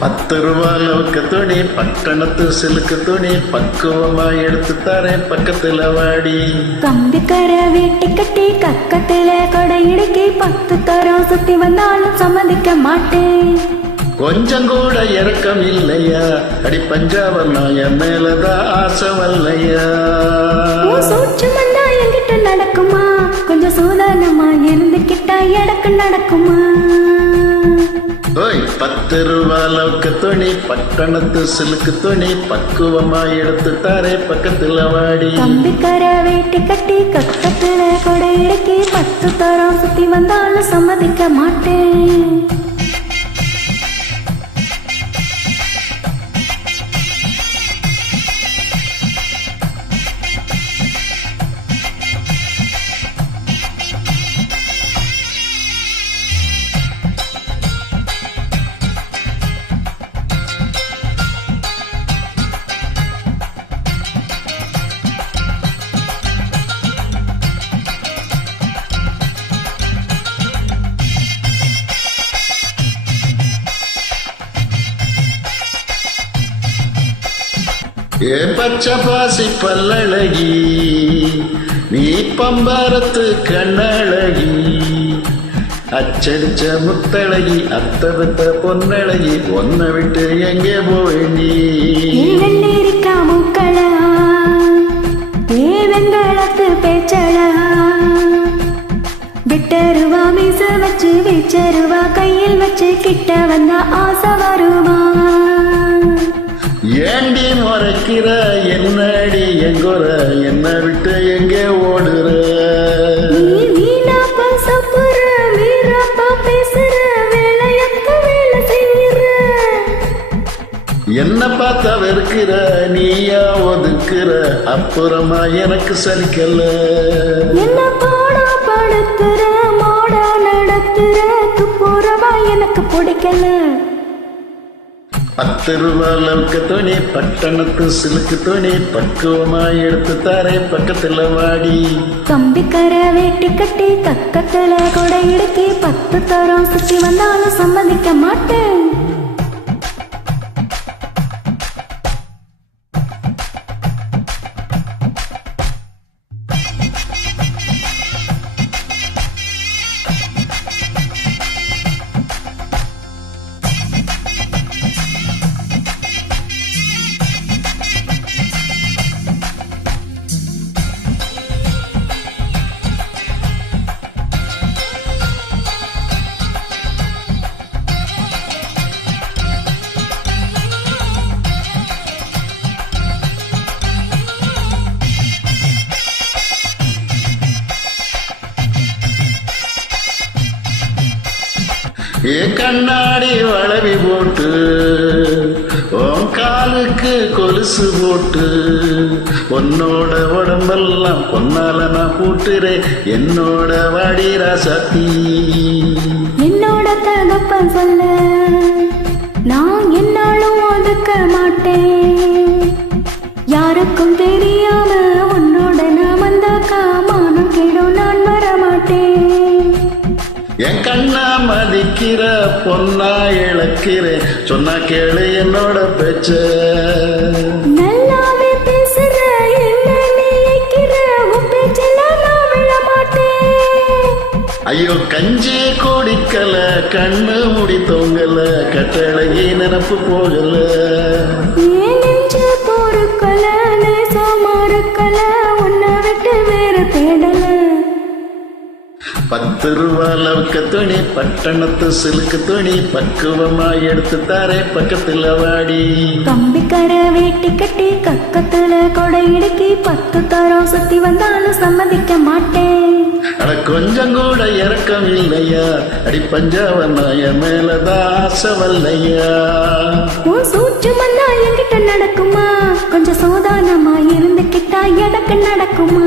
10 ரூபா லவுக்கு துணி, பட்டணத்து சிலுக்கு துணி, பக்குவமா எடுத்து தரேன் பக்கத்துல வாடி. கம்பிக்கர வீட்டி கட்டி கக்கத்துல கொடை இடுக்கி 10 தரம் சுத்தி வந்தாலும் சம்மதிக்க மாட்டேன். கொஞ்சம் கூட இறக்கம் இல்லையா, அடி பஞ்சாபம் என் மேலதான் ஆசை வல்லையா. சூட்சமன்னா என்கிட்ட நடக்குமா, கொஞ்சம் சூதானமா இருந்துக்கிட்டா எடக்கு நடக்குமா. ஓய் 10 ரூபா லவுக்கு துணி, பட்டணத்து சிலுக்கு துணி, பக்குவமா எடுத்து தாரே பக்கத்துல வாடி. கம்பிக்கர வீட்டி கட்டி கக்கத்துல கொடை இடுக்கி 10 தரம் சுத்தி வந்தாலும் சம்மதிக்க மாட்டேன். ஏ பச்சை பாசி பல்லழகி, நீ பம்பாரத்து கண்ணழகி, அச்சடிச்ச முத்தழகி, அத்தபத்த பொன்னழகி, ஒன்ன விட்டு எங்கே போவேண்டி. வெள்ளரிக்கா முக்களா, ஏ வெங்கலத்து பேச்சலா, விட்டருவா மீச வச்சு வீச்சருவா கையில் வச்சு கிட்ட வந்தா ஆசை வருமா. ஏண்டி முறைக்கிற என்னடி எங்கொர, என்ன விட்டு எங்கே ஓடுற. வீணாப்பா சப்புற வீராப்பா பேசுற, வேலையத்த வேலை செய்யற. என்ன பார்த்தா வெறுக்கிற, நீயா ஒதுக்குற, அப்புறமா எனக்கு சலிக்கல. என்ன பாடா படுத்துற, மாடா நடத்துற, துப்புறமா எனக்கு பிடிக்கல. 10 ரூபா லவுக்கு துணி, பட்டணத்து சிலுக்கு துணி, பக்குவமா எடுத்து தாரே பக்கத்துல வாடி. கம்பிக்கர வேட்டி கட்டி கக்கத்துல கொடை இடுக்கி 10 தரம் சுத்தி வந்தாலும் சம்மதிக்க மாட்டேன். ஏ கண்ணாடி வளவி போட்டு, உன் காலுக்கு கொலுசு போட்டு, உன்னோட உடம்பெல்லாம் பொன்னால நான் கூட்டுறேன், என்னோட வாடி ராசாத்தி. என்னோட தகப்பன் சொல்ல நான் என்னாலும் ஒதுக்க மாட்டேன். யாருக்கும் தெரியாம உன்னோட நான் வந்தாக்கா மானம் கேடும், நான் வர மாட்டேன். என் கண்ணா மதிக்கிற, பொன்னா இழக்கிறேன், சொன்னா கேளு என்னோட பேச்ச. நல்லாவே பேசுற, என்ன நினைக்கிற, உன் பேச்செல்லாம் நான் விழ மாட்டேன். ஐயோ கஞ்சி குடிக்கல, கண்ணு முடி தொங்கல, கட்டழகி நினப்பு போகல. ஏன் நெஞ்சு பொறுக்கல, நேசம் மறுக்கல, உன்னை விட்டு வேற தேடல. 10 ரூபா லவுக்கு துணி, பட்டணத்து சிலுக்கு துணி, பக்குவமா எடுத்து தாரே பக்கத்துல வாடி. கம்பிக்கர வேட்டி கட்டி கக்கத்துல கொடை இடுக்கி 10 தரம் சுத்தி வந்தாலும் சம்மதிக்க மாட்டேன். அட கொஞ்சம் கூட இறக்கம் இல்லையா, அடி பஞ்சாவன்னா என் மேலதான் ஆசை வல்லையா. உன் சூட்சமன்னா என்கிட்ட நடக்குமா, கொஞ்சம் சோதானமா இருந்துக்கிட்டா எனக்கு நடக்குமா.